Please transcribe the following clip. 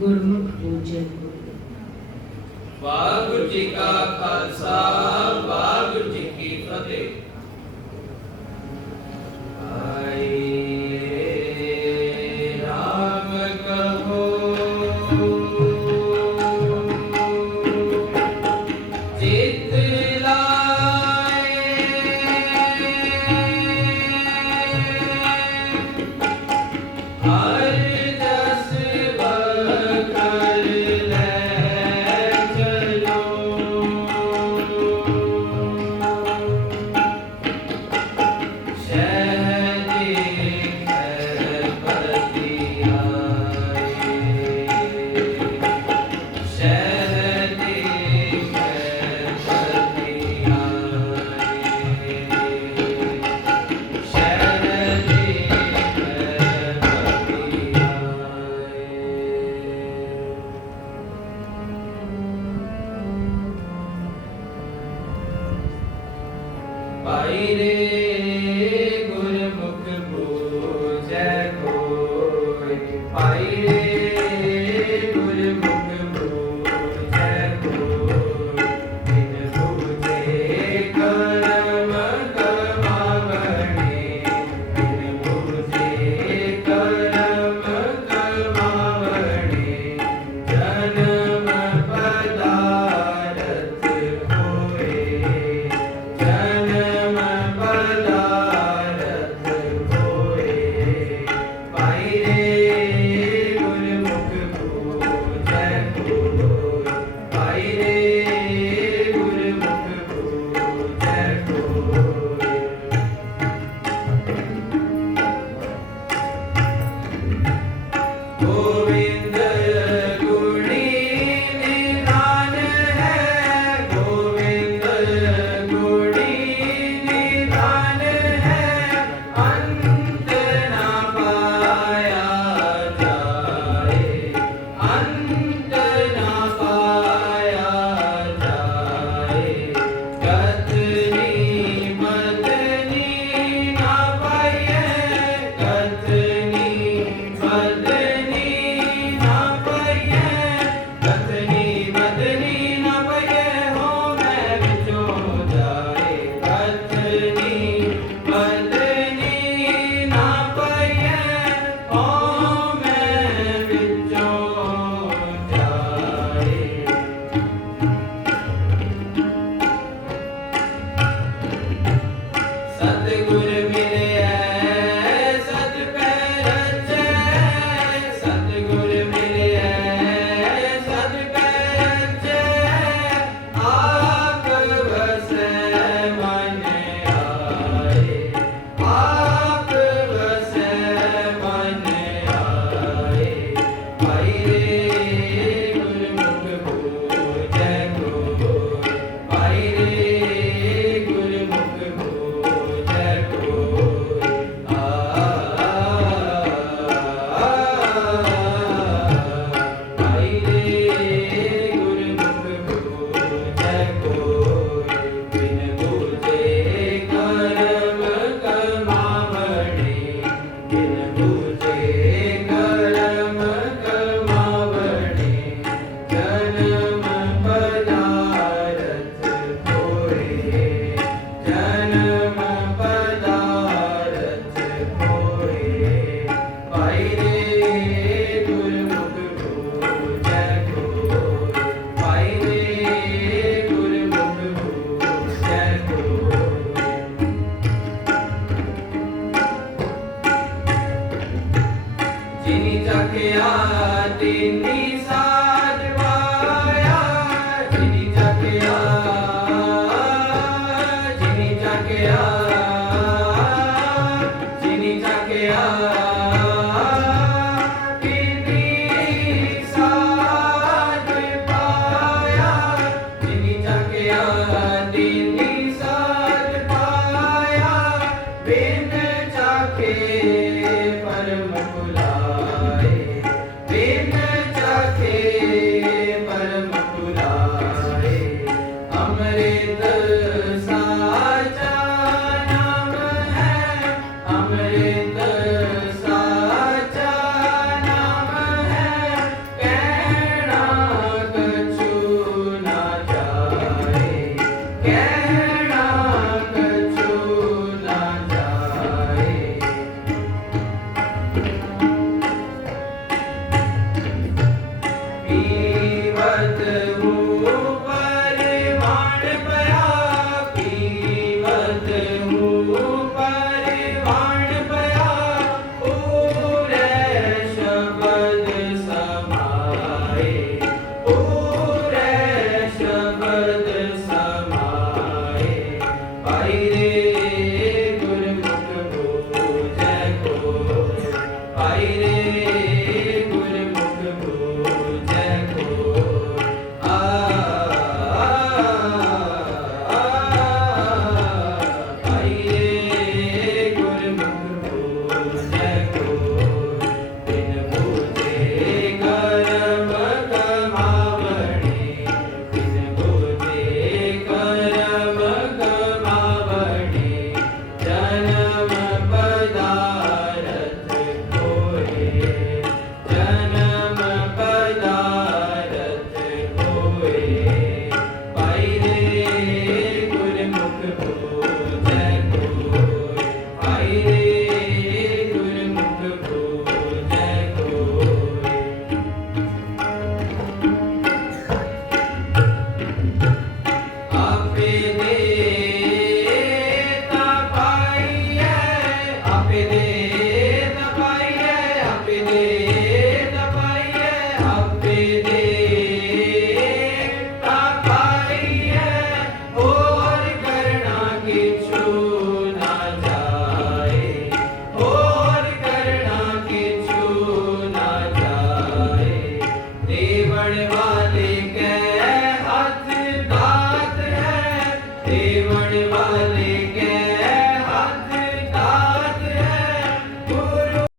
गुरमुख पूजन वागुरु जी का खालसा वागुरु जी की फतेह Baile.